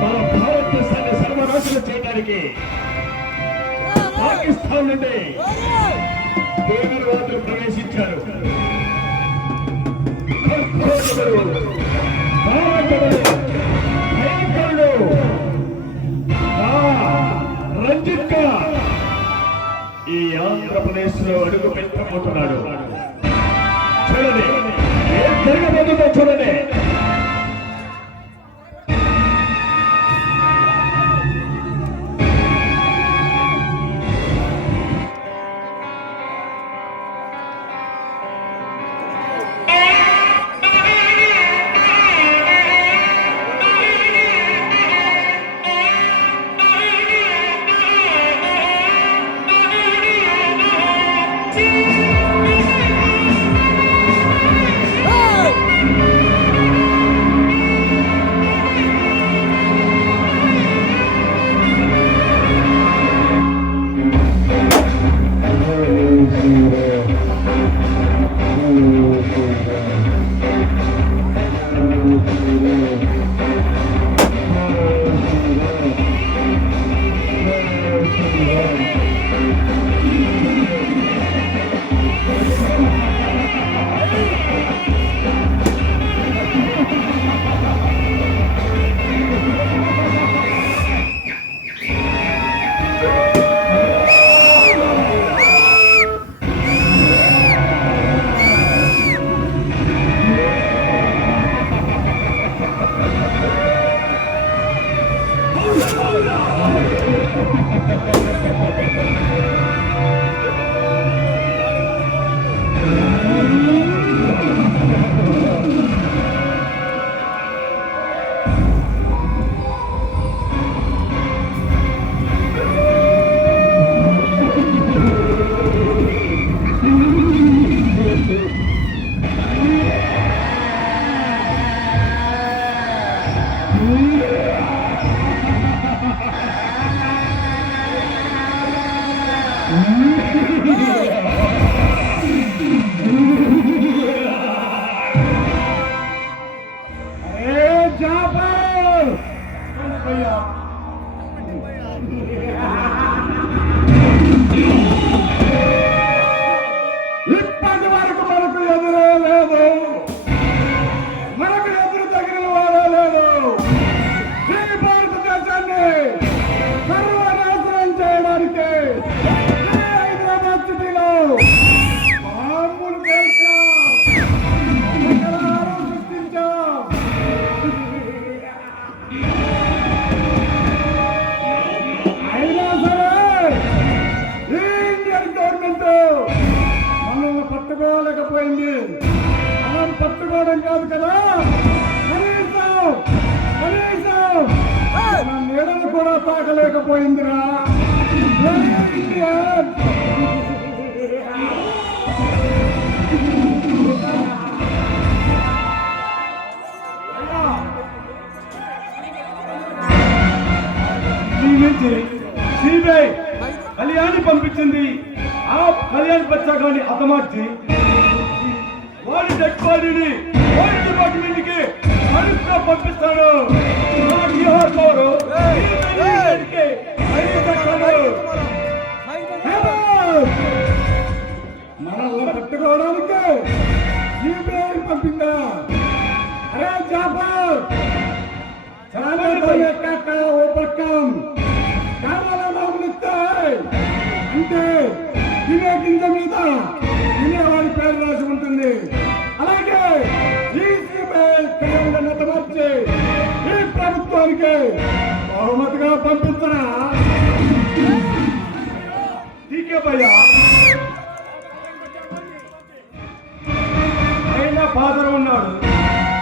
భారతదేశాన్ని సర్వనాశనం చేయడానికి పాకిస్తాన్ నుండి తీవ్రవాదులు ప్రవేశించారు. రంజిత్ ఈ ఆంధ్రప్రదేశ్ లో అడుగు పెట్టబోతున్నాడు. చూడండి ఏం జరగబోతుందో చూడండి. ఇప్పటి వరకు మనకు ఎదురే లేదు, మనకు ఎదురు తగిన వారే లేదు. ఈ భారతదేశాన్ని సర్వనాశనం చేయడానికి హైదరాబాద్ సిటీలో బాంబులు పేల్చాం, సృష్టించాం. అయినా సరే ఈ ఇండియన్ గవర్నమెంట్ మనల్ని పట్టుకోలేకపోయింది. మనం పట్టుకోవడం కాదు కదా, కనీసం మన నీడను కూడా తాకలేకపోయిందిరా ఇండియన్. సిబిఐ కళ్యాణి పంపించింది. ఆ కళ్యాణ్ బచ్చాగాని హతమార్చి వాడి డెడ్ బాడీని పోలీస్ డిపార్ట్మెంట్ కి అడుగుగా పంపిస్తాడు. మనల్ని పట్టుకోవడానికి సిబిఐ పంపిందా? అరే జాఫర్ అంటే తినే గింజ మీద తినేవాడి పేరు రాసి ఉంటుంది. అలాగే నతమర్చి ఈ ప్రభుత్వానికి బహుమతిగా పంపిస్తున్నా. టీకే భయ్యా అయినా ఫాదర్ ఉన్నాడు,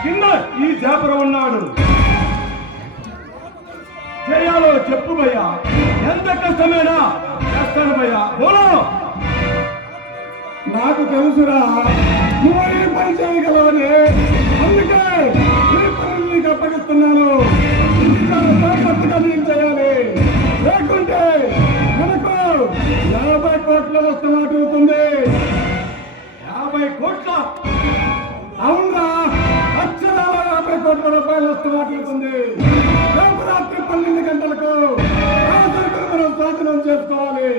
కింద ఈ జాపర ఉన్నాడు. చేయాలో చెప్పు భయ్యా, ఎంత కష్టమైనా చేస్తాను భయ్యా. బోలో. నాకు తెలుసురా నువ్వు ఈ పని చేయగలవని, అందుకే ఈ పని నీకు అప్పగిస్తున్నాను. చాలా జాగ్రత్తగా నేను చేయాలి, లేకుంటే మనకు నష్టం వాటిల్లుతుంది. 50 కోట్ల? అవునరా, అక్షరాల 50 కోట్ల రూపాయలు నష్టం వాటిల్లుతుంది. రేపు రాత్రి 12 గంటలకు ఆ సరుకులు మనం స్వాధీనం చేసుకోవాలి.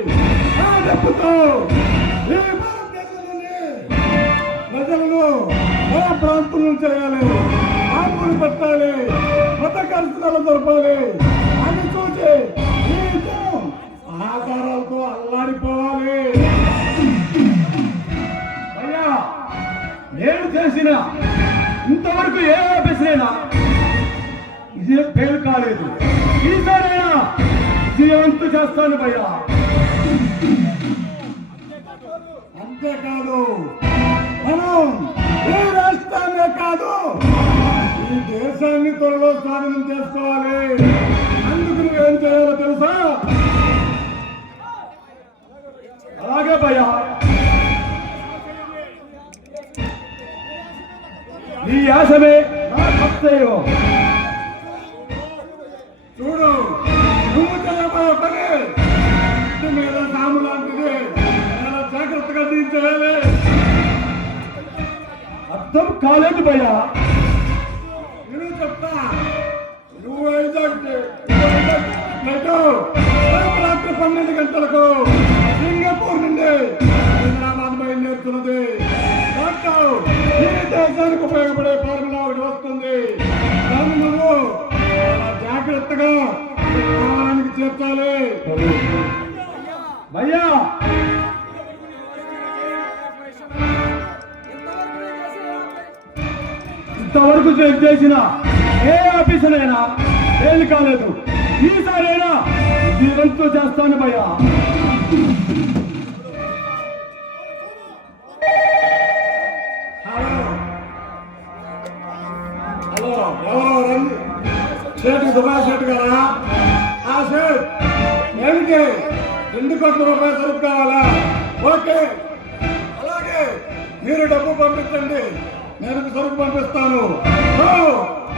ఆ డబ్బుతో ఈ భారతదేశంలోని ప్రజలను ప్రాంతం చేయాలి, ఆందోళన పెట్టాలి, మత ఖర్చులు జరపాలి. అని చూసి ఈ జనం ఆధారాలతో అల్లాడిపోవాలి. అయ్యా, నేను చేసిన ఇంతవరకు ఏ ఆఫీసులైనా ఇది ఫెయిల్ కాలేదు. ఈసారైనా విజయవంతం చేస్తాను భయ్యా. అంతేకాదు, మనం ఈ రాష్ట్రాన్నే కాదు ఈ దేశాన్ని త్వరలో స్వాధీనం చేసుకోవాలి. అందుకు నువ్వేం చేయాలో తెలుసా? అలాగే భయ్యా. ఈ యాసమే నా కర్తవ్యం. చూడు, నువ్వు చేయబోయే పని ఇంటి మీద సాము లాంటిది. చాలా జాగ్రత్తగా డీల్ చేయాలి. అర్థం కాలేదు భయ్యా. నేను చెప్తా, నువ్వు వైజాగ్ రాత్రి 12 గంటలకు సింగపూర్ నుండి హైదరాబాద్ బయలుదేరుతున్నది. దాంట్లో ఈ దేశానికి ఉపయోగపడే ఫార్ములా ఒకటి వస్తుంది. దాన్ని నువ్వు చాలా జాగ్రత్తగా కాలానికి చేర్చాలి. భయ్యా, ఇంతవరకు చెక్ చేసిన ఏ ఆఫీసునైనా ఫెయిల్ కాలేదు. ఈసారైనా విజయవంతం చేస్తాను భయ్యా. హలో, ఎవరో రండి. షేట్ దుబాయ్ షేట్ గారా? ఆ షేట్ ఏమిటి? 2 కోట్ల రూపాయలు సరుకు కావాలా? ఓకే, అలాగే మీరు డబ్బు పంపించండి, నేను సరుకు పంపిస్తాను.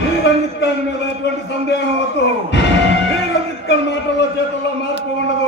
ఈ రంజిత్ ఖాన్ మీద ఎటువంటి సందేహం వద్దు. ఈ రంజిత్ ఖాన్ మాటల్లో చేతుల్లో మార్పు ఉండదు.